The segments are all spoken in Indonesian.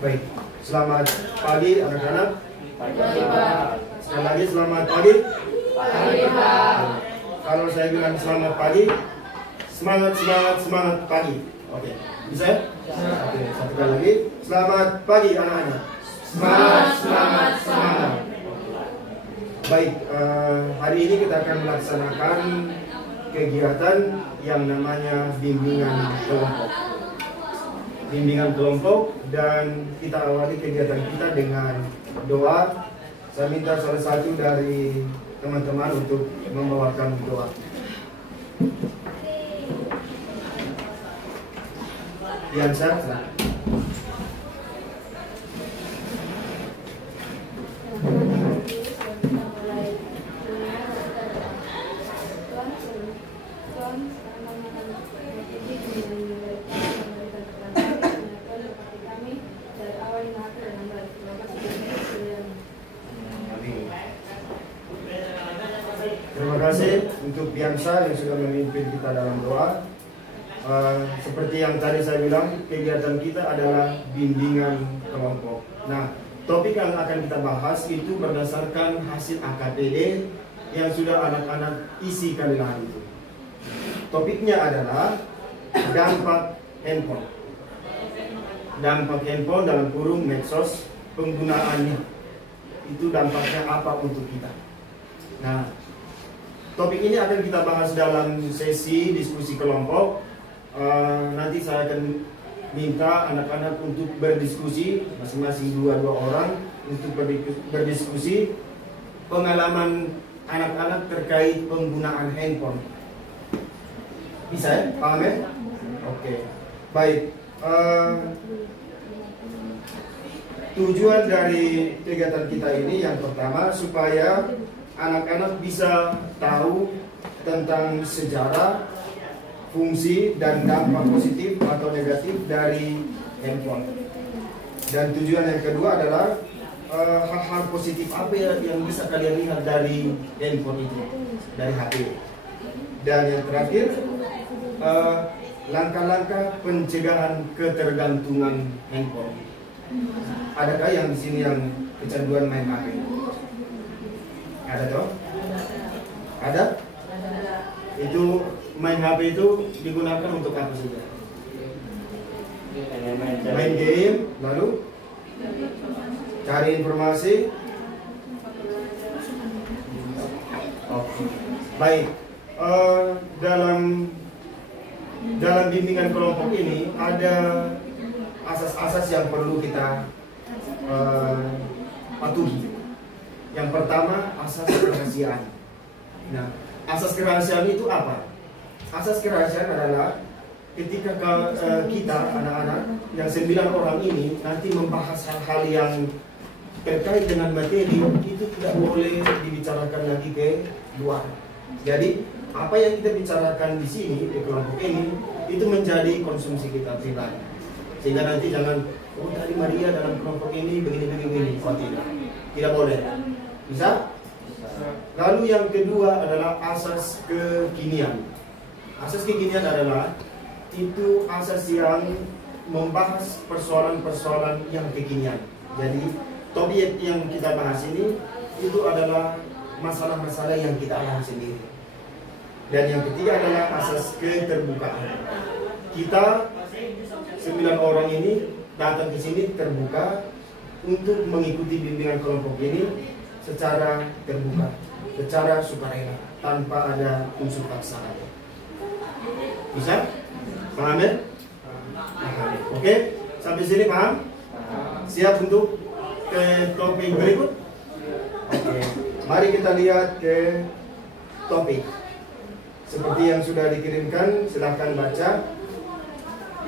Baik, selamat pagi anak-anak. Pagi, Pak. Sekali lagi selamat pagi. Pagi, Pak. Kalau saya bilang selamat pagi, semangat pagi. Oke, bisa? Oke, satu kali lagi. Selamat pagi anak-anak. Semangat. Baik, hari ini kita akan melaksanakan kegiatan yang namanya bimbingan kelompok, dan kita awali kegiatan kita dengan doa. Saya minta salah satu dari teman-teman untuk membawakan doa. Diansyah, terima kasih untuk Biansa yang sudah memimpin kita dalam doa. Seperti yang tadi saya bilang, kegiatan kita adalah bimbingan kelompok. Nah, topik yang akan kita bahas itu berdasarkan hasil AKPD yang sudah anak-anak isi kali lalu itu. Topiknya adalah dampak handphone. Dampak handphone dalam kurung medsos, penggunaannya. Itu dampaknya apa untuk kita. Nah, topik ini akan kita bahas dalam sesi diskusi kelompok. Nanti saya akan minta anak-anak untuk berdiskusi, masing-masing dua orang untuk berdiskusi pengalaman anak-anak terkait penggunaan handphone. Bisa ya? Paham ya? Oke. Baik. Tujuan dari kegiatan kita ini yang pertama supaya anak-anak bisa tahu tentang sejarah, fungsi, dan dampak positif atau negatif dari handphone. Dan tujuan yang kedua adalah hal-hal positif apa yang bisa kalian lihat dari handphone itu, dari HP. Dan yang terakhir, langkah-langkah pencegahan ketergantungan handphone. Adakah yang di sini yang kecanduan main HP? Ada toh? Ada? Itu main HP itu digunakan untuk apa saja? Main game, lalu cari informasi. Oke. Baik. Dalam bimbingan kelompok ini ada asas-asas yang perlu kita patuhi. Yang pertama, asas kerahasiaan. Nah, asas kerahasiaan itu apa? Asas kerahasiaan adalah ketika kita anak-anak yang 9 orang ini nanti membahas hal-hal yang terkait dengan materi, itu tidak boleh dibicarakan lagi ke luar. Jadi apa yang kita bicarakan di sini di kelompok ini itu menjadi konsumsi kita pribadi. Sehingga nanti jangan, oh tadi Maria dalam kelompok ini begini. Oh tidak boleh. Bisa? Lalu yang kedua adalah asas kekinian. Asas kekinian adalah itu asas yang membahas persoalan-persoalan yang kekinian. Jadi topik yang kita bahas ini itu adalah masalah-masalah yang kita alami sendiri. Dan yang ketiga adalah asas keterbukaan. Kita 9 orang ini datang ke sini terbuka untuk mengikuti bimbingan kelompok ini secara terbuka, secara sukarela, tanpa ada unsur paksaan. Bisa? Paham ya? Oke, sampai sini paham? Siap untuk ke topik berikut? Oke, mari kita lihat ke topik. Seperti yang sudah dikirimkan, silahkan baca.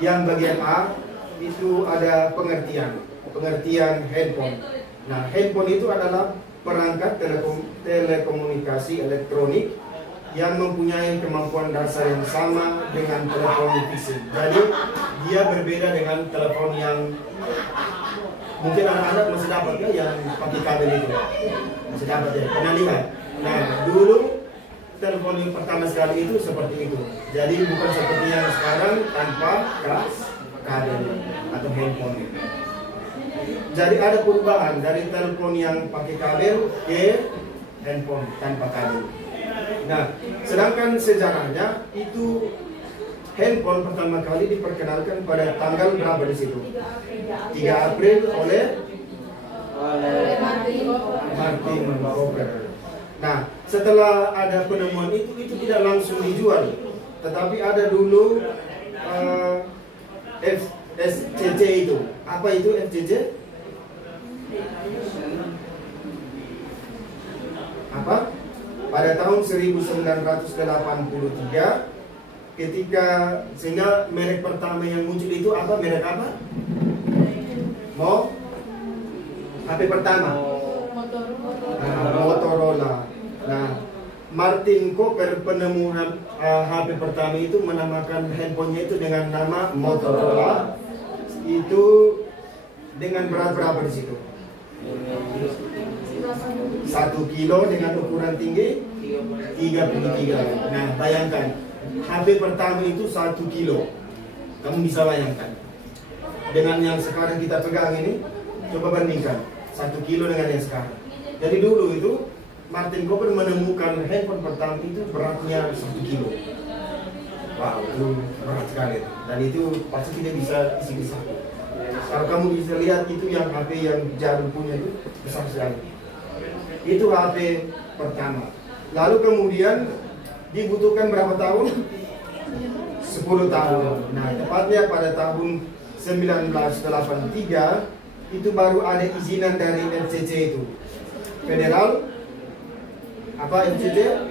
Yang bagian A itu ada pengertian handphone. Nah, handphone itu adalah perangkat telekomunikasi elektronik yang mempunyai kemampuan dasar yang sama dengan telepon fisik. Jadi dia berbeda dengan telepon yang mungkin anak-anak masih dapat ya, yang pakai kabel itu masih dapat ya, pernah lihat. Nah, dulu telepon yang pertama sekali itu seperti itu. Jadi bukan seperti yang sekarang tanpa kabel atau handphone. Jadi ada perubahan dari telepon yang pakai kabel ke handphone tanpa kabel. Nah, sedangkan sejarahnya itu handphone pertama kali diperkenalkan pada tanggal berapa di situ? 3 April oleh Martin Cooper. Nah, setelah ada penemuan itu tidak langsung dijual, tetapi ada dulu FCC itu. Apa itu FCC? Apa? Pada tahun 1983 ketika sehingga merek pertama yang muncul itu apa? Merek apa? HP pertama Motorola. Nah, Martin Cooper penemu HP pertama itu menamakan handphonenya itu dengan nama Motorola. Itu dengan berat berapa di situ? 1 kilo dengan ukuran tinggi 33. Nah, bayangkan HP pertama itu 1 kilo. Kamu bisa bayangkan dengan yang sekarang kita pegang ini. Coba bandingkan 1 kilo dengan yang sekarang. Jadi dulu itu Martin Cooper menemukan handphone pertama itu beratnya 1 kilo. Wow, itu berat sekali. Dan itu pasti tidak bisa isi di satu. Kalau kamu bisa lihat itu yang HP yang jadul punya itu besar sekali. Itu HP pertama. Lalu kemudian dibutuhkan berapa tahun? 10 tahun. Nah, tepatnya pada tahun 1983 itu baru ada izinan dari FCC itu. Federal apa FCC?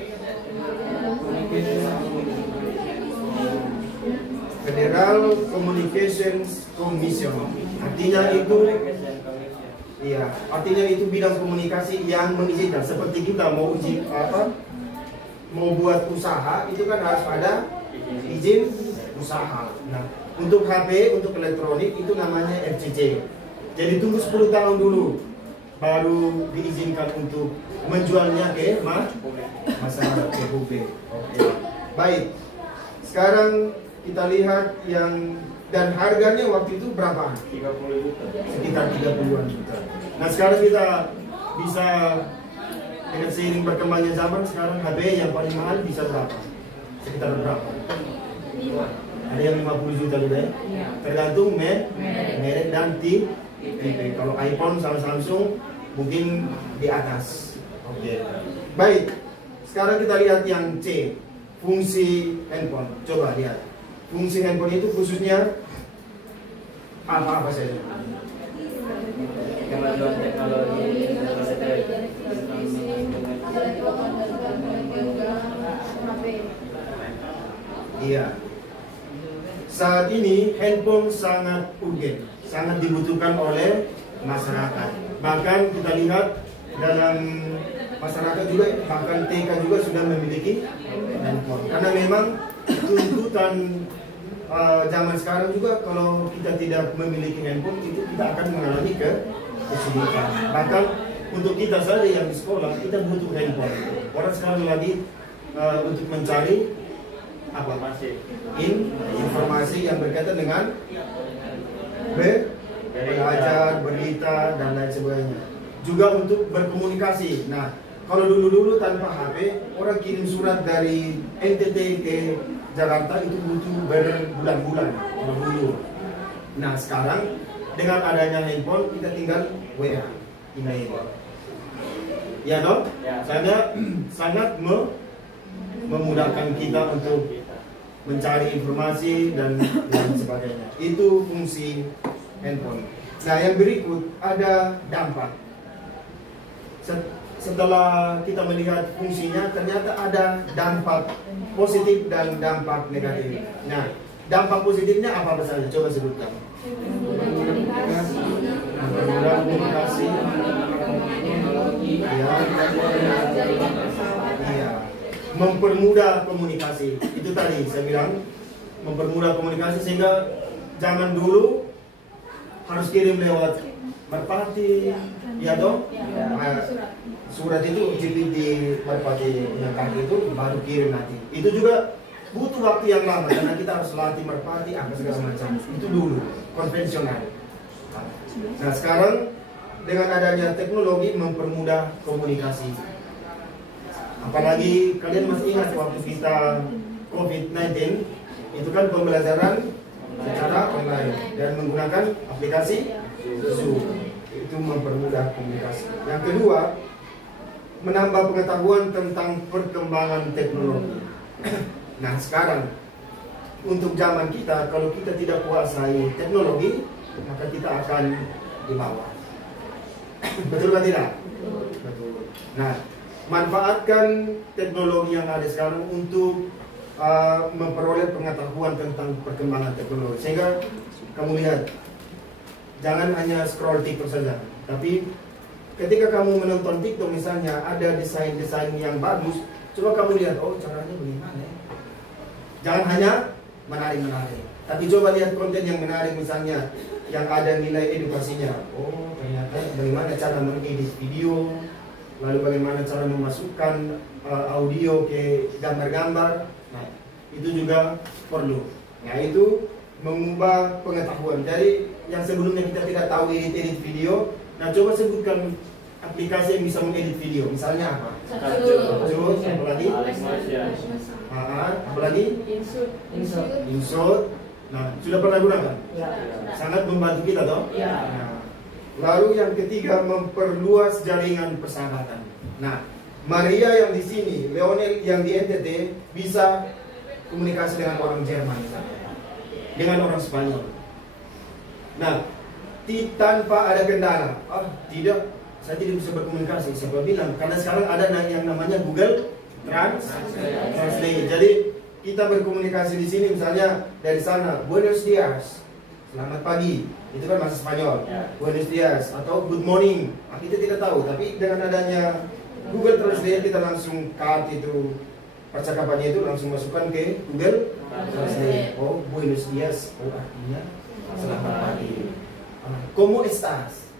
Federal Communications Commission. Artinya itu artinya itu bidang komunikasi yang mengizinkan. Seperti kita mau buat usaha itu kan harus ada izin usaha. Nah, untuk HP, untuk elektronik itu namanya FCC. Jadi tunggu 10 tahun dulu baru diizinkan untuk menjualnya ke masyarakat, ke publik. Oke. Baik. Sekarang kita lihat yang dan harganya waktu itu berapa? 30 juta. Sekitar 30-an juta. Nah, sekarang kita bisa dengan seiring berkembangnya zaman, sekarang HP yang paling mahal bisa berapa? Sekitar berapa? Ada yang 50 juta juga ya? Tergantung merek dan tipe. Kalau iPhone sama Samsung mungkin di atas. Oke. Baik. Sekarang kita lihat yang C, fungsi handphone. Coba lihat. Fungsi handphone itu khususnya apa saja? Kemajuan teknologi, Iya. Saat ini handphone sangat urgen, sangat dibutuhkan oleh masyarakat. Bahkan kita lihat dalam masyarakat juga, bahkan TK juga sudah memiliki handphone. Karena memang tuntutan zaman sekarang juga kalau kita tidak memiliki handphone itu kita akan mengalami kesulitan. Bahkan untuk kita saja yang di sekolah kita butuh handphone. Orang sekarang lagi untuk mencari apa? Informasi yang berkaitan dengan belajar, berita dan lain sebagainya. Juga untuk berkomunikasi. Nah, kalau dulu tanpa HP orang kirim surat dari NTT ke Jakarta itu butuh berbulan-bulan dulu. Nah, sekarang dengan adanya handphone kita tinggal WA, email. Ya dong? Ya. Sangat memudahkan kita untuk mencari informasi dan lain sebagainya. Itu fungsi handphone. Nah, yang berikut ada dampak. Setelah kita melihat fungsinya, ternyata ada dampak positif dan dampak negatif. Nah, dampak positifnya apa saja? Coba sebutkan. Mempermudah komunikasi. Iya. Mempermudah komunikasi. Itu tadi saya bilang mempermudah komunikasi sehingga zaman dulu harus kirim lewat merpati, ya dong. Surat itu jilid di merpati yang kaki itu baru kirim nanti. Itu juga butuh waktu yang lama karena kita harus latih merpati apa segala macam. Itu dulu konvensional. Nah sekarang dengan adanya teknologi mempermudah komunikasi. Apalagi kalian masih ingat waktu kita COVID-19 itu kan pembelajaran secara online dan menggunakan aplikasi Zoom. Itu mempermudah komunikasi. Yang kedua, menambah pengetahuan tentang perkembangan teknologi. Nah sekarang untuk zaman kita, kalau kita tidak kuasai teknologi, maka kita akan di bawah. Betul atau tidak? Betul. Nah, manfaatkan teknologi yang ada sekarang untuk memperoleh pengetahuan tentang perkembangan teknologi. Sehingga kamu lihat, jangan hanya scroll TikTok saja, tapi ketika kamu menonton TikTok misalnya ada desain-desain yang bagus, coba kamu lihat, oh caranya bagaimana ya? Jangan hanya menarik-menarik, tapi coba lihat konten yang menarik misalnya, yang ada nilai edukasinya. Oh ternyata bagaimana cara mengedit video, lalu bagaimana cara memasukkan audio ke gambar-gambar. Nah itu juga perlu. Nah itu mengubah pengetahuan. Jadi yang sebelumnya kita tidak tahu edit video, nah coba sebutkan aplikasi yang bisa mengedit video. Misalnya apa? Capture, apalagi? Apalagi? Insert. Nah, sudah pernah gunakan? Ya. Sangat membantu kita toh? Ya. Nah, lalu yang ketiga memperluas jaringan persahabatan. Nah, Maria yang di sini, Leonel yang di NTT bisa komunikasi dengan orang Jerman misalnya, dengan orang Spanyol. Nah, tanpa ada kendala. Tidak, saya tidak bisa berkomunikasi. Siapa bilang? Karena sekarang ada yang namanya Google Translate. Jadi kita berkomunikasi di sini misalnya dari sana, Buenos dias, selamat pagi, itu kan bahasa Spanyol. Buenos dias atau good morning. Kita tidak tahu, tapi dengan adanya Google Translate kita langsung cut itu percakapannya itu langsung masukkan ke Google Translate. Oh, Buenos dias, oh artinya selamat pagi. ¿Cómo estás?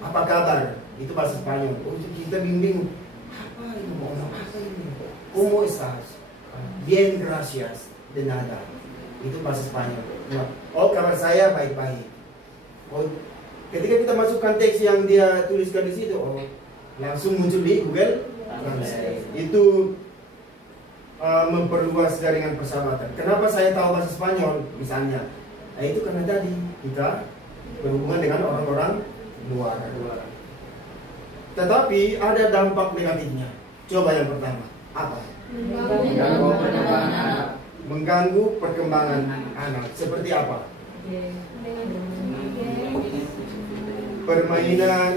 Apa kabar? Itu bahasa Spanyol. Oh, kita bingung. Apa ini? Mau ngomong apa ini? ¿Cómo estás? Bien, gracias. De nada. Itu bahasa Spanyol. Oh, kabar saya baik-baik. Oh, ketika kita masukkan teks yang dia tuliskan di situ, oh, langsung muncul di Google Translate. Itu memperluas jaringan persahabatan. Kenapa saya tahu bahasa Spanyol misalnya? Nah, itu karena tadi kita berhubungan dengan orang-orang luar. Tetapi ada dampak negatifnya. Coba yang pertama, apa? Mengganggu perkembangan anak. Seperti apa? Permainan,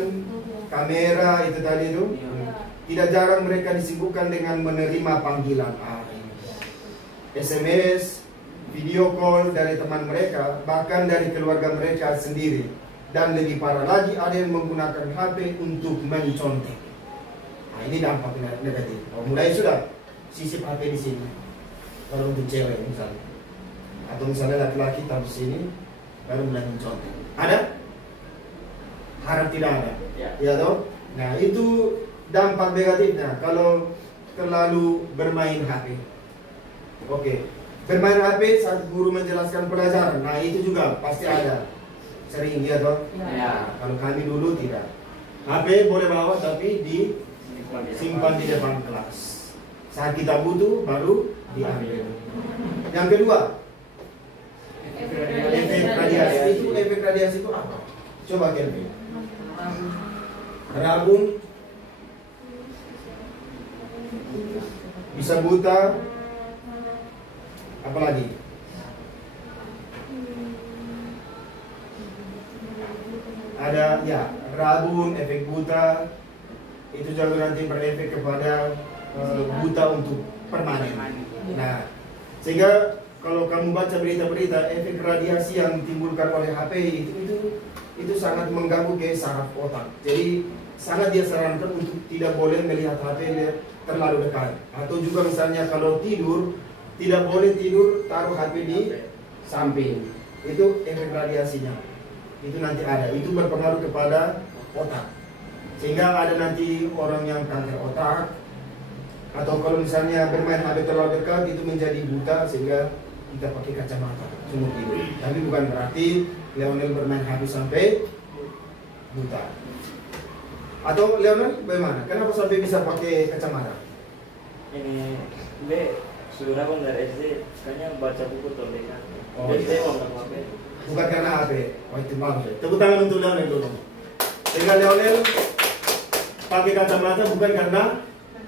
kamera itu tadi itu. Tidak jarang mereka disibukkan dengan menerima panggilan, SMS, video call dari teman mereka, bahkan dari keluarga mereka sendiri. Dan lebih parah lagi, ada yang menggunakan HP untuk mencontek. Nah, ini dampak negatif. Oh, mulai sudah sisip HP di sini. Kalau untuk cewek misalnya, atau misalnya laki-laki taruh di sini, baru mulai mencontek. Ada? Harap tidak ada. Ya toh? Nah, itu dampak negatifnya kalau terlalu bermain HP. Oke. Bermain HP saat guru menjelaskan pelajaran. Nah, itu juga pasti ada. Sering ya toh? Ya. Kalau kami dulu tidak. HP boleh bawa tapi disimpan di depan kelas. Saat kita butuh baru diambil. Yang kedua, efek radiasi. Efek radiasi itu apa? Coba Kelvin. Rabun, bisa buta, apalagi? Ada ya rabun, efek buta, itu juga nanti berefek kepada buta untuk permanen. Nah, sehingga kalau kamu baca berita-berita efek radiasi yang ditimbulkan oleh HP itu sangat mengganggu ke saraf otak. Jadi sangat disarankan untuk tidak boleh melihat HP terlalu dekat. Atau juga misalnya kalau tidur tidak boleh tidur taruh HP di samping. Itu efek radiasinya. Itu nanti ada, itu berpengaruh kepada otak, sehingga ada nanti orang yang kanker otak, atau kalau misalnya bermain HP terlalu dekat itu menjadi buta sehingga kita pakai kacamata seumur hidup. Tapi bukan berarti Lionel bermain HP sampai buta. Atau Lionel bagaimana? Kenapa sampai bisa pakai kacamata? Ini B sudah kan dari SD kayaknya baca buku tuh kan. Oh, SD iya. mau nggak HP. Bukan karena HP. Oh itu bagus ya. Tepuk tangan untuk Lionel dulu. Sehingga Lionel pakai kacamata bukan karena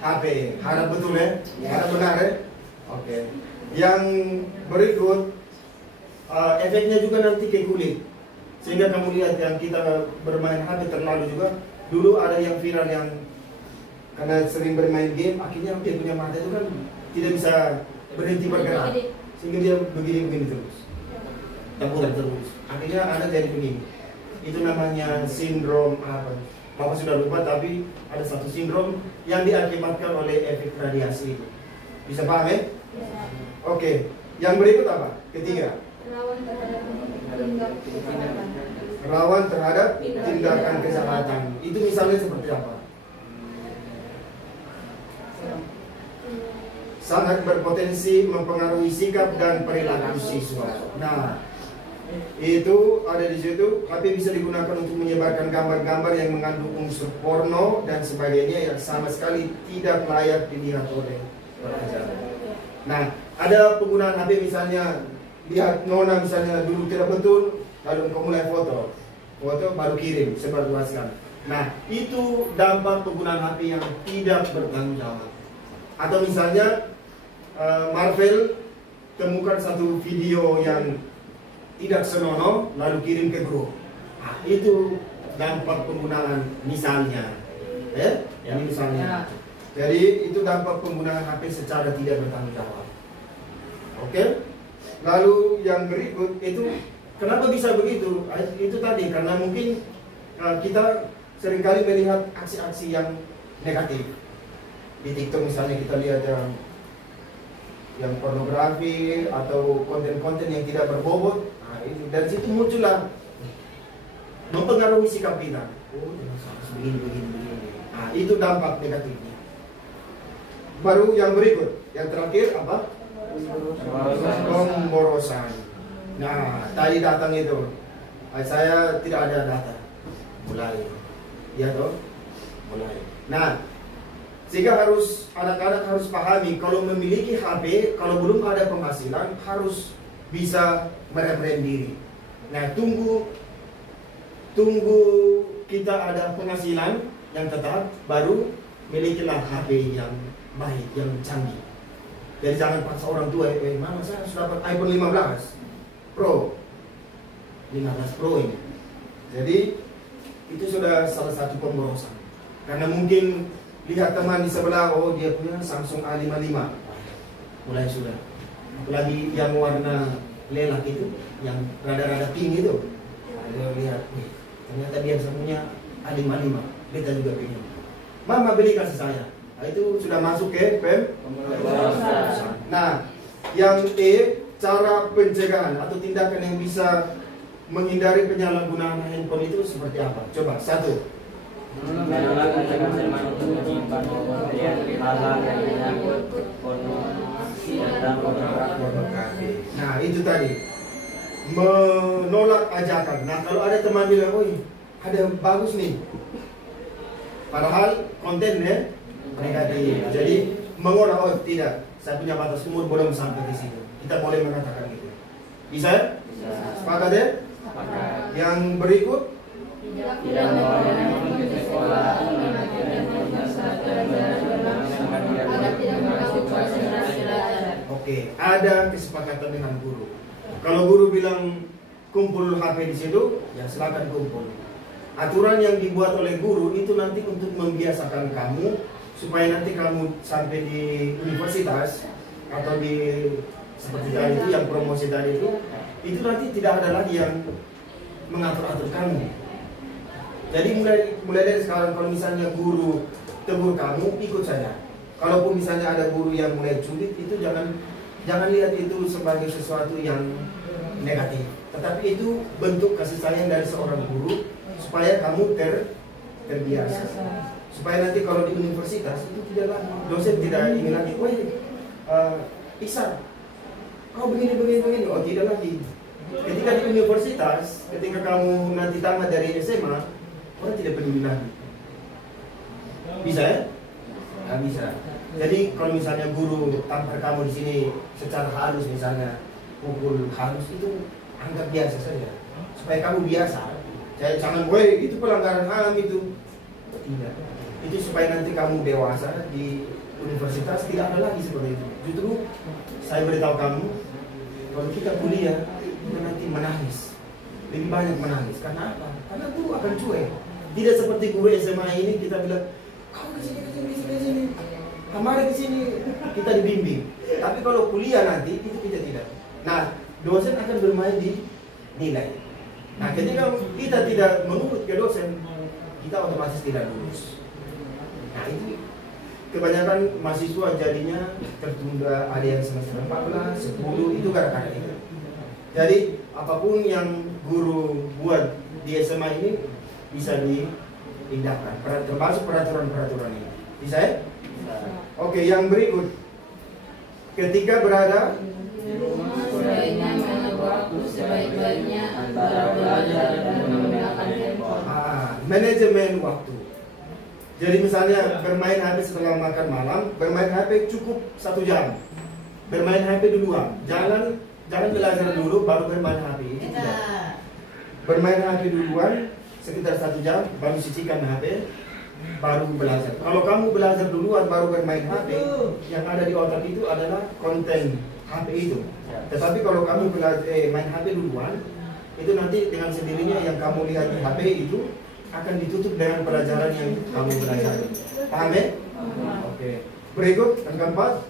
HP. Harap betul ya? Harap benar ya? Oke. Yang berikut efeknya juga nanti ke kulit. Sehingga kamu lihat yang kita bermain HP terlalu juga. Dulu ada yang viral yang karena sering bermain game, akhirnya dia punya mata itu kan tidak bisa berhenti bergerak, sehingga dia begini-begini terus, terputar terus. Akhirnya anak jadi begini. Itu namanya sindrom apa? Bapak sudah lupa, tapi ada satu sindrom yang diakibatkan oleh efek radiasi itu. Bisa paham ya? Oke. Yang berikut apa? Ketiga. Rawan terhadap tindakan kejahatan. Itu misalnya seperti apa? Sangat berpotensi mempengaruhi sikap dan perilaku siswa. Nah, itu ada di situ. HP bisa digunakan untuk menyebarkan gambar-gambar yang mengandung unsur porno dan sebagainya yang sama sekali tidak layak dilihat oleh pelajar. Nah, ada penggunaan HP misalnya, lihat nona misalnya dulu tidak betul, lalu engkau mulai foto baru kirim, sebarluaskan. Nah, itu dampak penggunaan HP yang tidak bertanggung jawab. Atau misalnya Marvel temukan satu video yang tidak senonoh lalu kirim ke grup. Nah, itu dampak penggunaan misalnya. Ini misalnya. Jadi itu dampak penggunaan HP secara tidak bertanggung jawab. Oke? Lalu yang berikut itu kenapa bisa begitu? Itu tadi karena mungkin kita seringkali melihat aksi-aksi yang negatif. Di TikTok misalnya kita lihat yang pornografi atau konten-konten yang tidak berbobot. Nah, itu dari situ muncullah mempengaruhi sikap kita. Oh, harus begini. Nah, itu dampak negatifnya. Baru yang berikut, yang terakhir apa? Pemborosan. Nah, tadi datang itu, saya tidak ada data. Mulai, ya toh, mulai. Nah, sehingga anak-anak harus pahami kalau memiliki HP, kalau belum ada penghasilan harus bisa merem diri. Nah, tunggu kita ada penghasilan yang tetap, baru milikilah HP yang baik, yang canggih. Jadi jangan paksa orang tua, mama saya sudah dapat iPhone 15 Pro 15 Pro ini. Jadi itu sudah salah satu pemborosan. Karena mungkin lihat teman di sebelah, oh dia punya Samsung A55, mulai sudah. Apalagi yang warna lelak itu, yang rada-rada pink itu. Nah, lihat, ternyata dia punya A55, beta juga pengen. Mama beli kasih saya. Nah, itu sudah masuk ke pemborosan. Nah, yang cara pencegahan atau tindakan yang bisa menghindari penyalahgunaan handphone itu seperti apa? Coba, satu. Nah, itu tadi menolak ajakan. Nah, kalau ada teman bilang, oh ada yang bagus nih, padahal kontennya negatif. Jadi mengolah, oh tidak, saya punya batas umur belum sampai di situ. Kita boleh mengatakan gitu. Bisa ya? Sepakat ya? Yang berikut. Oke, ada kesepakatan dengan guru. Kalau guru bilang kumpul HP di situ, ya silakan kumpul. Aturan yang dibuat oleh guru itu nanti untuk membiasakan kamu supaya nanti kamu sampai di universitas atau di seperti tadi itu yang promosi tadi itu nanti tidak ada lagi yang mengatur-atur kamu. Jadi mulai dari sekarang kalau misalnya guru tegur kamu, ikut saja. Kalaupun misalnya ada guru yang mulai sulit, itu jangan lihat itu sebagai sesuatu yang negatif. Tetapi itu bentuk kasih sayang dari seorang guru supaya kamu terbiasa. Supaya nanti kalau di universitas itu tidak lagi dosen tidak ingin lagi, Iksan, kau begini. Oh tidak lagi. Ketika di universitas, ketika kamu nanti tamat dari SMA, orang tidak peduli lagi. Bisa ya? Nggak bisa. Jadi kalau misalnya guru tampar kamu di sini secara halus misalnya, pukul halus itu anggap biasa saja. Supaya kamu biasa. Jadi jangan, woi itu pelanggaran HAM itu. Tidak. Itu supaya nanti kamu dewasa di universitas tidak ada lagi seperti itu. Justru saya beritahu kamu, kalau kita kuliah kita nanti menangis, lebih banyak menangis. Karena apa? Karena itu akan cuek. Tidak seperti guru SMA ini kita bilang, kamu kesini, kemarin kesini, kita dibimbing. Tapi kalau kuliah nanti itu kita tidak. Nah, dosen akan bermain di nilai. Nah, ketika kita tidak menurut ke dosen, kita otomatis tidak lulus. Nah, itu kebanyakan mahasiswa jadinya tertunda, ada yang semester 14, 10, itu gara-gara itu. Jadi apapun yang guru buat di SMA ini bisa diindahkan, termasuk peraturan-peraturan ini. Bisa ya? Oke, yang berikut. Ketika berada di rumah sebaiknya mana waktu sebaik-baiknya antara belajar dan menggunakan handphone. Manajemen waktu. Jadi misalnya bermain HP setelah makan malam, bermain HP cukup 1 jam. Bermain HP duluan. Jangan belajar dulu baru bermain HP. Itu tidak. Bermain HP duluan sekitar 1 jam, baru sisihkan HP, baru belajar. Kalau kamu belajar duluan baru bermain HP, yang ada di otak itu adalah konten HP itu. Tetapi kalau kamu main HP duluan, itu nanti dengan sendirinya yang kamu lihat di HP itu akan ditutup dengan pelajaran yang kamu pelajari. Paham ya? Oke. Berikut yang keempat.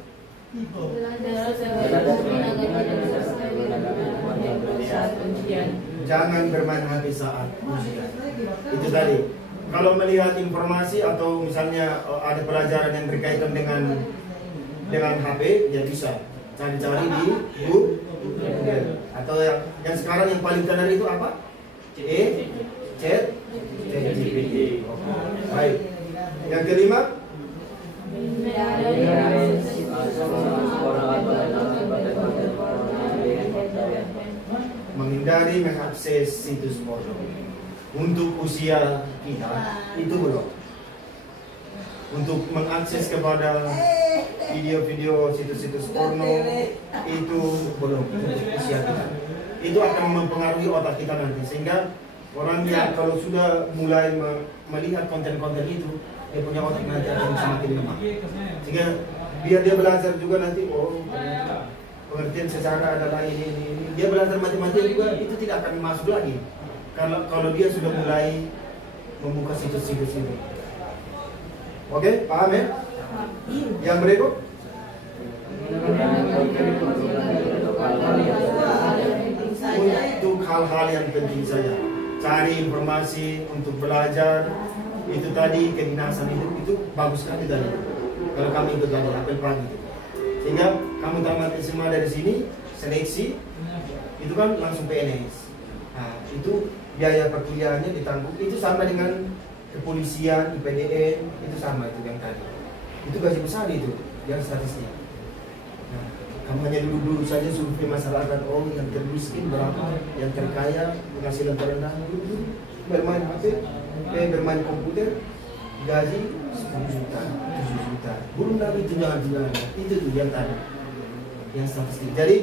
Jangan bermain HP saat ujian. Itu tadi. Kalau melihat informasi atau misalnya ada pelajaran yang berkaitan dengan HP, ya bisa cari-cari di Google. Atau yang sekarang yang paling tenar itu apa? ChatGPT. Baik. Yang kelima. Menghindari mengakses situs porno. Untuk usia kita itu belum. Untuk mengakses kepada video-video situs-situs porno itu belum untuk usia kita. Itu akan mempengaruhi otak kita nanti, sehingga orang yang kalau sudah mulai melihat konten-konten itu, dia punya otak nanti akan semakin lemah. Sehingga biar dia belajar juga nanti, pengertian secara adalah ini. Dia belajar matematika juga itu tidak akan masuk lagi. Kalau dia sudah mulai membuka situs-situs itu. Oke, paham ya? Yang berikut. Untuk hal-hal yang penting saja. Cari informasi untuk belajar. Itu tadi kedinasan itu bagus sekali tadi. Kalau kami ikut tadi apel pagi. Sehingga kamu tamat SMA dari sini, seleksi, itu kan langsung PNS. Nah, itu biaya perkuliahannya ditanggung. Itu sama dengan kepolisian, IPDN, itu sama itu yang tadi. Itu gaji besar itu, yang statistik. Nah, kamu hanya dulu saja survei masyarakat, yang termiskin berapa, yang terkaya, penghasilan terendah, dulu bermain HP, bermain komputer, gaji 10 juta, 7 juta. Belum lagi tunjangan-tunjangan. Itu tuh yang tadi, yang statistik. Jadi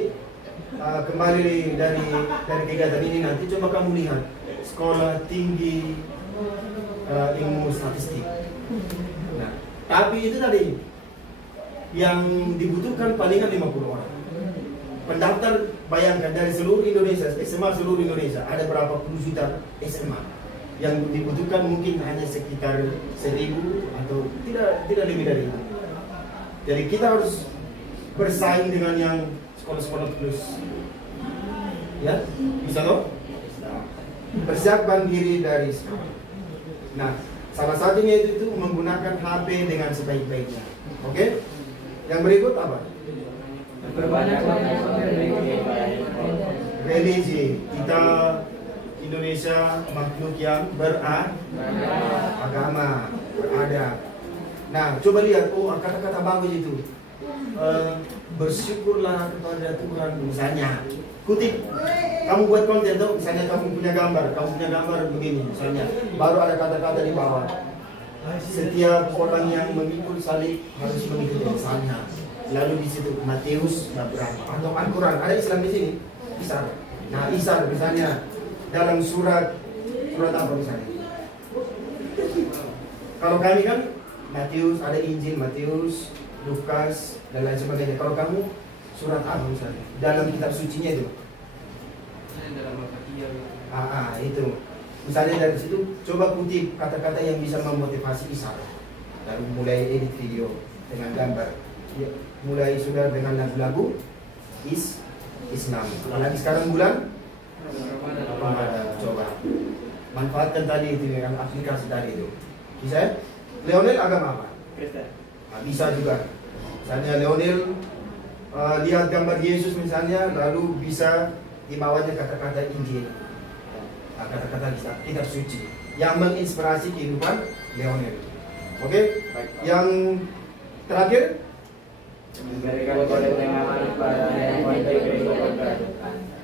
kembali dari kegiatan ini nanti coba kamu lihat sekolah tinggi ilmu statistik. Nah, tapi itu tadi yang dibutuhkan palingan 50 orang. Pendaftar bayangkan dari seluruh Indonesia, SMA seluruh Indonesia ada berapa puluh juta SMA. Yang dibutuhkan mungkin hanya sekitar 1.000 atau tidak lebih dari itu. Jadi kita harus bersaing dengan yang sekolah-sekolah plus. Ya, bisa toh? Persiapkan diri dari sekarang. Nah, salah satunya itu menggunakan HP dengan sebaik-baiknya. Oke? Yang berikut apa? Religi. Kita Indonesia makhluk yang beragama, beradab. Nah, coba lihat, kata-kata bagus itu. bersyukurlah kepada Tuhan. Misalnya, kutip, kamu buat konten tuh, misalnya kamu punya gambar begini, misalnya, baru ada kata-kata di bawah. Setiap orang yang memikul salib harus mengikuti misalnya. Lalu di situ Matius berapa? Atau Al-Quran, ada Islam di sini, Isar. Nah, Isar misalnya dalam surat apa misalnya? Kalau kami kan Matius, ada Injil Matius, Lukas dan lain sebagainya. Kalau kamu surat apa misalnya? Dalam kitab sucinya itu? Dalam itu. Misalnya dari situ coba kutip kata-kata yang bisa memotivasi Isar. Lalu mulai edit video dengan gambar. Ya, mulai sudah dengan lagu-lagu Islam. Apalagi sekarang bulan Ramadan. Coba manfaatkan tadi itu yang aplikasi tadi itu. Bisa? Leonel agama apa? Kristen. Nah, bisa juga. Misalnya Leonel lihat gambar Yesus misalnya, lalu bisa di bawahnya kata-kata Injil, kata-kata kitab suci yang menginspirasi kehidupan Leonel. Oke? Yang terakhir,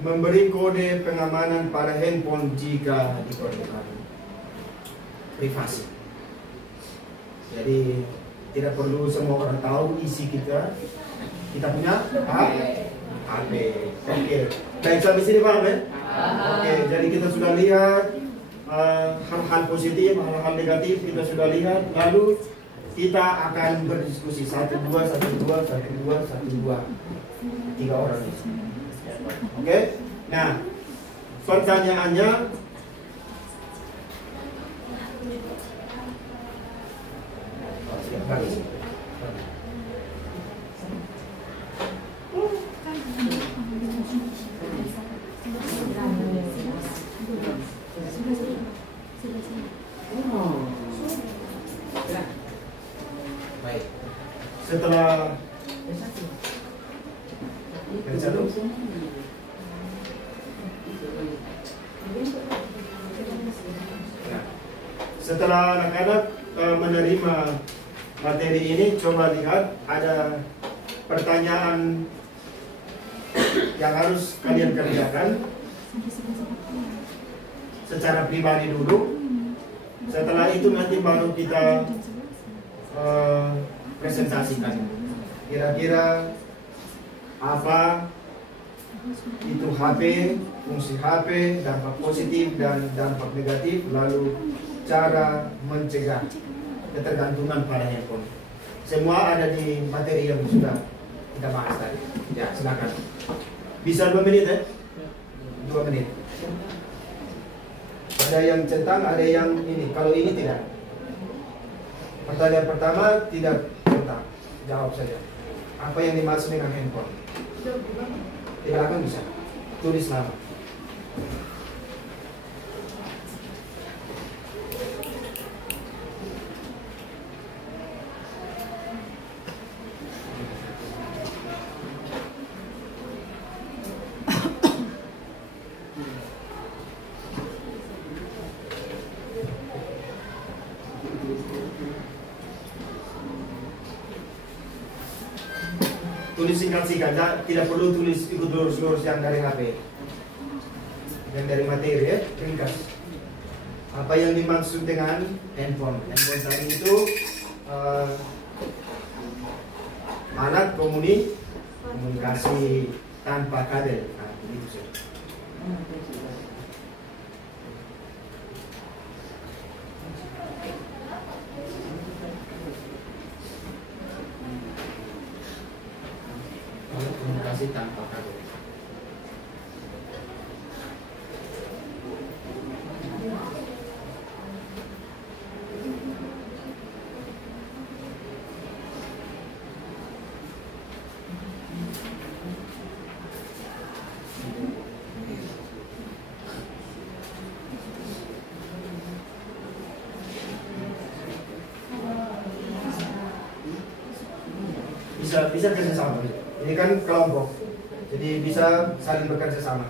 memberi kode pengamanan pada handphone jika diperlukan. Privasi. Jadi tidak perlu semua orang tahu isi kita punya HP. Oke. Baik, sampai sini paham ya? Oke, jadi kita sudah lihat hal-hal positif, hal-hal negatif kita sudah lihat. Lalu kita akan berdiskusi 1-2, 1-2, 1-2, 1-2, 3 orang. Oke? Nah, pertanyaannya, baik. Setelah setelah anak-anak menerima materi ini, coba lihat ada pertanyaan yang harus kalian kerjakan secara pribadi dulu. Setelah itu nanti baru kita presentasikan kira-kira apa itu HP, fungsi HP, dampak positif dan dampak negatif, lalu cara mencegah ketergantungan pada handphone. Semua ada di materi yang sudah kita bahas tadi. Ya, silakan. Bisa 2 menit ya? 2 menit. Ada yang centang, ada yang ini. Kalau ini tidak. Pertanyaan pertama tidak centang. Jawab saja. Apa yang dimaksud dengan handphone? Di belakang bisa. Tulis nama. Tulis singkat-singkat, tidak perlu tulis ikut lurus-lurus yang dari HP, yang dari materi ya, ringkas. Apa yang dimaksud dengan handphone? Handphone tadi itu alat komunikasi tanpa kabel. Nah, begitu saja. Komunikasi tanpa kabel. Bisa kerjasama. Ini kan kelompok, jadi bisa saling bekerja sama.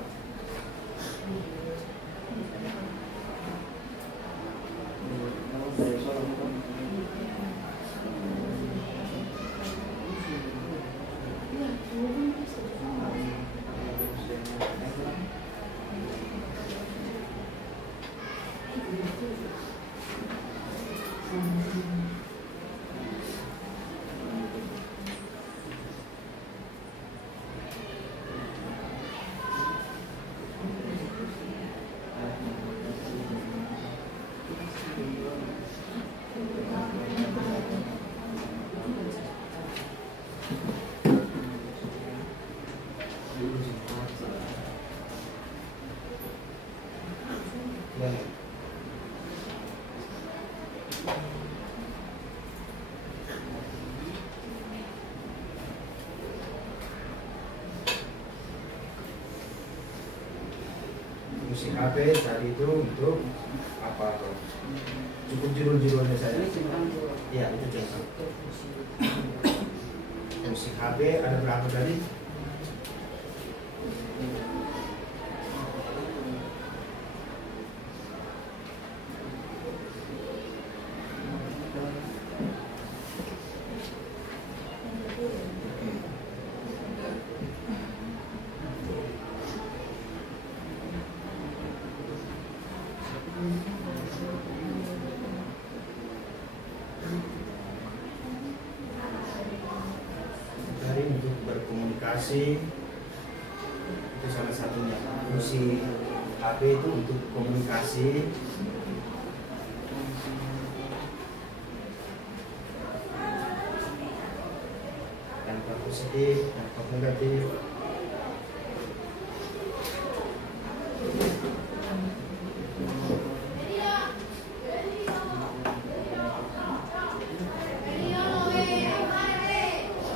Ya. Musik HP tadi itu untuk apa? Cukup judul-judulnya saja. Ya, itu contoh. Musik HP ada berapa tadi? Dari untuk berkomunikasi itu salah satunya. Fungsi HP itu untuk komunikasi. Dampak positif, dampak negatif.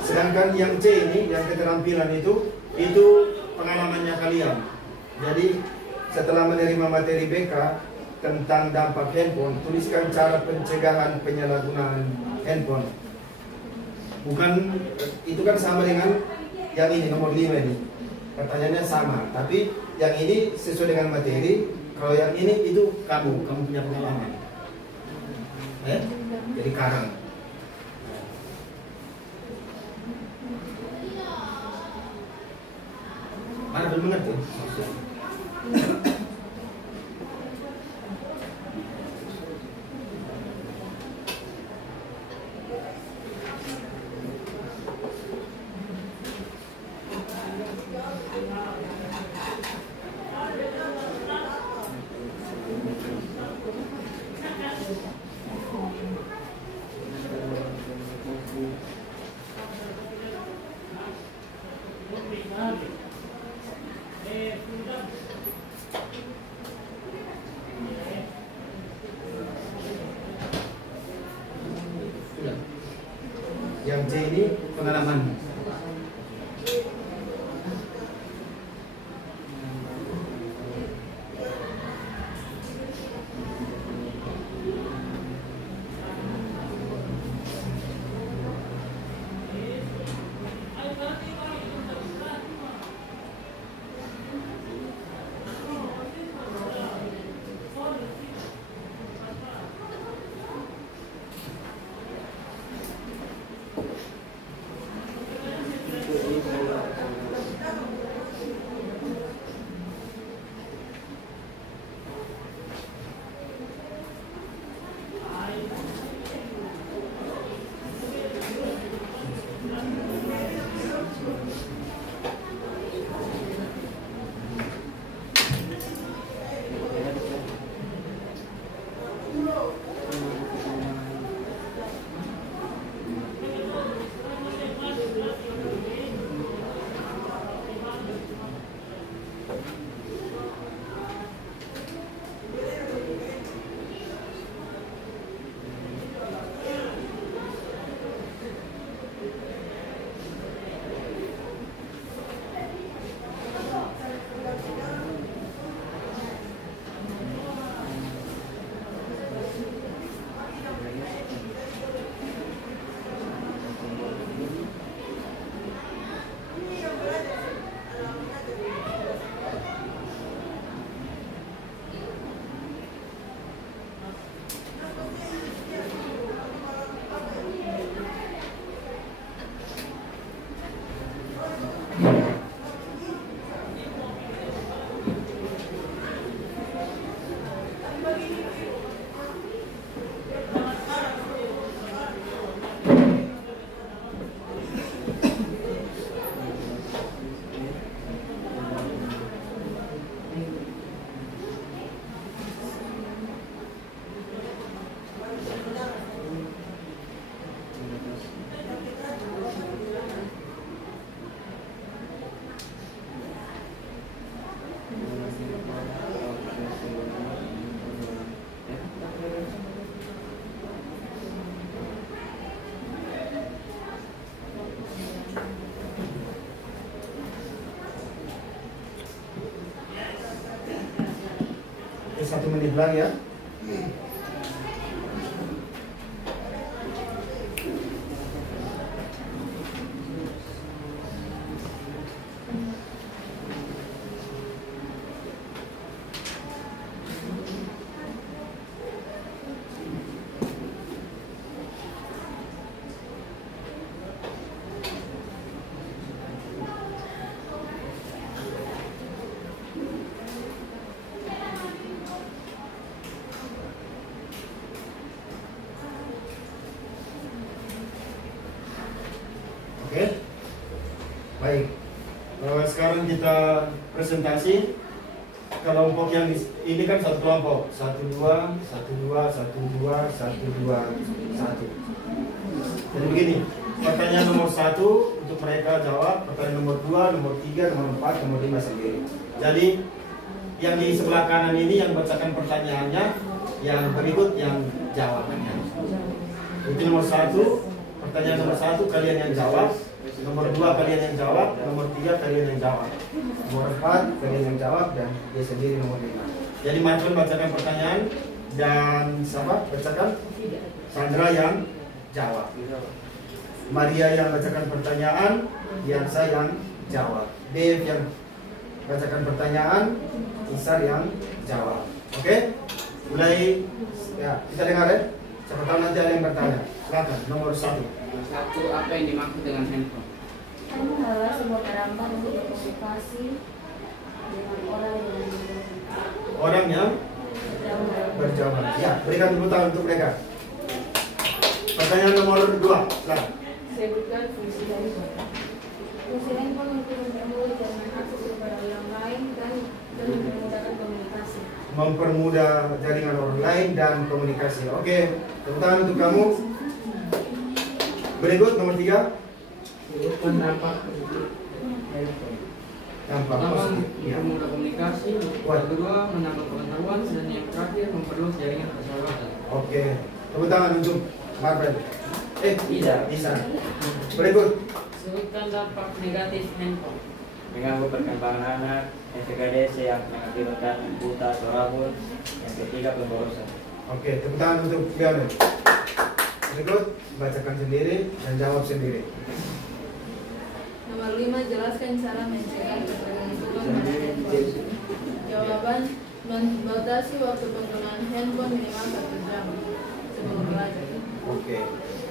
Sedangkan yang C ini, yang keterampilan itu pengalamannya kalian. Jadi setelah menerima materi BK tentang dampak handphone, tuliskan cara pencegahan penyalahgunaan handphone. Bukan, itu kan sama dengan yang ini nomor 5 ini. Pertanyaannya sama, tapi yang ini sesuai dengan materi. Kalau yang ini itu kamu punya pengalaman. Jadi karang. Mana belum mengerti? Yang C ini pengalaman. 1 menit lagi ya. Oke, baik. Sekarang kita presentasi kelompok yang ini kan satu kelompok 1 2 1 2 1 2 1 2 1. Jadi begini, pertanyaan nomor 1 untuk mereka jawab, pertanyaan nomor 2, nomor 3, nomor 4, nomor 5 sendiri. Jadi yang di sebelah kanan ini yang bacakan pertanyaannya, yang berikut yang jawabannya. Itu nomor 1. Pertanyaan nomor 1 kalian yang jawab, nomor 2 kalian yang jawab, nomor 3 kalian yang jawab, nomor 4 kalian yang jawab, dan dia sendiri nomor 5. Jadi Marcel bacakan pertanyaan dan siapa bacakan? Sandra yang jawab. Maria yang bacakan pertanyaan, Diansa yang jawab. Dev yang bacakan pertanyaan, Isar yang jawab. Oke? Mulai ya, kita dengar ya. Siapa tahu nanti ada yang bertanya. Silakan, nomor 1. Apa yang dimaksud dengan handphone? Handphone adalah sebuah perangkat untuk berkomunikasi dengan orang yang berjawab. Ya, berikan tepuk tangan untuk mereka. Pertanyaan nomor 2. Silakan. Sebutkan fungsi handphone. Fungsi handphone untuk mempermudah jaringan akses kepada orang lain dan memudahkan komunikasi. Mempermudah jaringan orang lain dan komunikasi. Oke, tepuk tangan untuk kamu. Berikut nomor 3. Sebutkan dampak positif handphone. Dampak Pertama, positif. Ya. mempermudah komunikasi. Yang kedua, menambah pengetahuan. Dan yang terakhir, memperluas jaringan persahabatan. Oke, tepuk tangan untuk Marvel. Bisa. Berikut. Sebutkan dampak negatif handphone. Mengganggu perkembangan anak. Yang TKDC yang mengakibatkan buta atau rabun. Yang ketiga pemborosan. Oke, tepuk tangan untuk Lionel. Berikut, bacakan sendiri dan jawab sendiri. Nomor 5, jelaskan cara mencegah ketergantungan pada handphone. Jawaban, membatasi waktu penggunaan handphone minimal 1 jam sebelum belajar. Oke,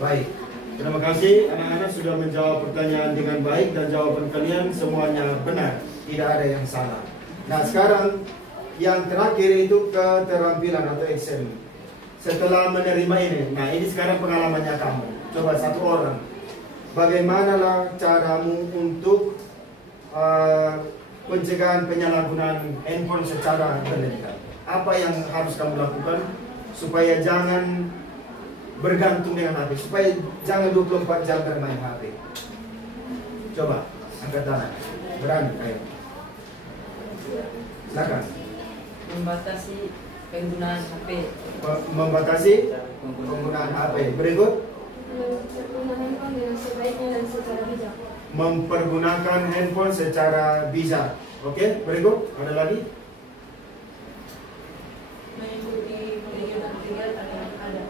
baik. Terima kasih anak-anak sudah menjawab pertanyaan dengan baik dan jawaban kalian semuanya benar. Tidak ada yang salah. Nah, sekarang yang terakhir itu keterampilan atau action. Setelah menerima ini, nah ini sekarang pengalamannya kamu. Coba satu orang. Bagaimanalah caramu untuk pencegahan penyalahgunaan handphone secara berlebihan? Apa yang harus kamu lakukan supaya jangan bergantung dengan HP, supaya jangan 24 jam bermain HP? Coba angkat tangan, berani, ayo. Silakan. Membatasi penggunaan HP. Membatasi penggunaan HP. Berikut. Menggunakan handphone dengan sebaiknya dan secara bijak. Mempergunakan handphone secara bijak. Oke, berikut. Ada lagi? Mengikuti kegiatan-kegiatan yang ada.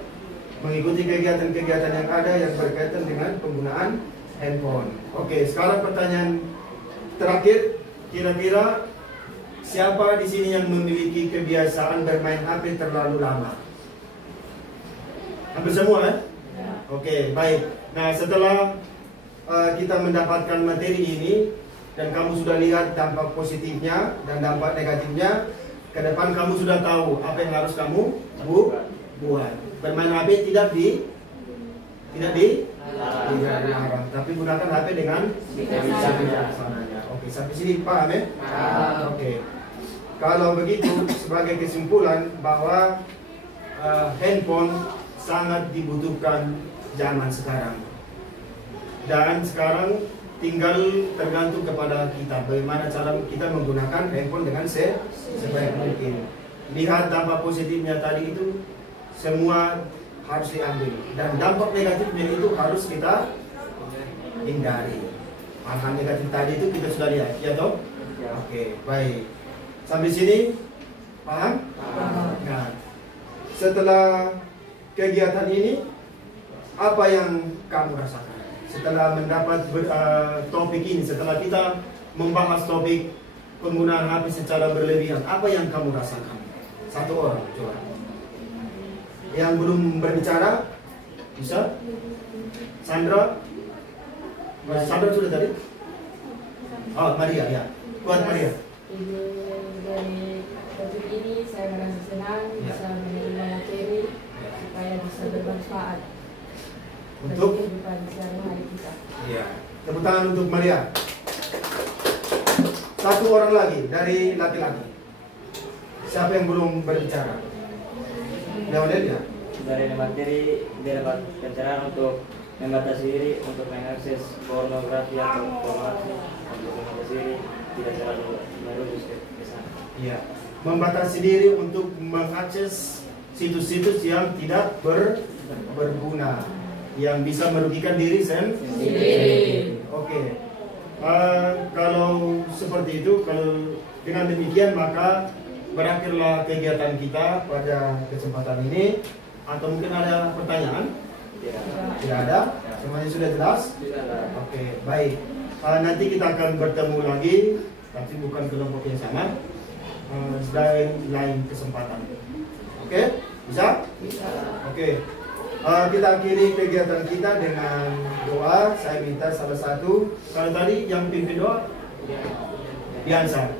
Mengikuti kegiatan-kegiatan yang ada yang berkaitan dengan penggunaan handphone. Oke, sekarang pertanyaan terakhir. Kira-kira siapa di sini yang memiliki kebiasaan bermain HP terlalu lama? Hampir semua kan? Oke, baik. Nah, setelah kita mendapatkan materi ini dan kamu sudah lihat dampak positifnya dan dampak negatifnya, ke depan kamu sudah tahu apa yang harus kamu buat. Bermain HP tidak dilarang, tapi gunakan HP dengan bijaksananya. Oke, sampai sini paham ya? Oke. Kalau begitu, sebagai kesimpulan bahwa handphone sangat dibutuhkan zaman sekarang. Dan sekarang tinggal tergantung kepada kita bagaimana cara kita menggunakan handphone dengan sebaik mungkin. Lihat dampak positifnya tadi itu semua harus diambil, dan dampak negatifnya itu harus kita hindari. Hal-hal negatif tadi itu kita sudah lihat, ya toh? Oke, baik. Sampai sini paham? setelah kegiatan ini, apa yang kamu rasakan? Setelah mendapat topik ini, setelah kita membahas topik penggunaan HP secara berlebihan, apa yang kamu rasakan? Satu orang, coba. Yang belum berbicara, bisa? Sandra? Sandra sudah tadi? Oh, Maria, ya. Kuat Maria. Dari topik ini saya merasa senang bisa menerima materi supaya bisa bermanfaat bagi Untuk? kehidupan sehari-hari kita. Iya. Tepuk tangan untuk Maria. Satu orang lagi dari laki-laki. Siapa yang belum berbicara? Leonel ya? Dari materi dia dapat pencerahan untuk membatasi diri untuk mengakses pornografi atau pornografi, untuk membatasi diri tidak terlalu merujuk ke sana. Iya. Membatasi diri untuk mengakses situs-situs yang tidak berguna, yang bisa merugikan diri sendiri. Oke. Kalau seperti itu, kalau dengan demikian maka berakhirlah kegiatan kita pada kesempatan ini. Atau mungkin ada pertanyaan? Tidak ada? Semuanya sudah jelas? Oke, baik. Nanti kita akan bertemu lagi, tapi bukan kelompok yang sama, lain kesempatan. Oke, bisa? Bisa. Oke, kita akhiri kegiatan kita dengan doa. Saya minta salah satu. Kalau tadi yang pimpin doa, Biansa.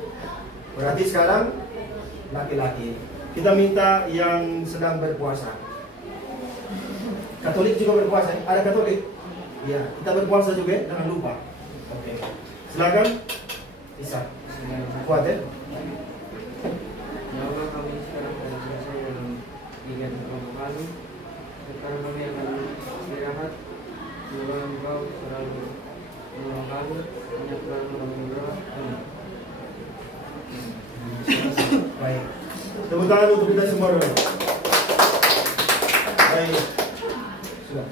Berarti sekarang laki-laki. Kita minta yang sedang berpuasa. Katolik juga berpuasa, ada Katolik? Ya, kita berpuasa juga, jangan lupa. Oke, silakan. Bisa. Kuat ya? Ya Allah, kami sekarang pada selesai dalam kegiatan kelompok kami. Sekarang kami akan istirahat. Semoga Engkau selalu menolong kami, hanya selalu menolong berdoa. Amin. Baik. Tepuk tangan untuk kita semua dulu. Baik. Sudah.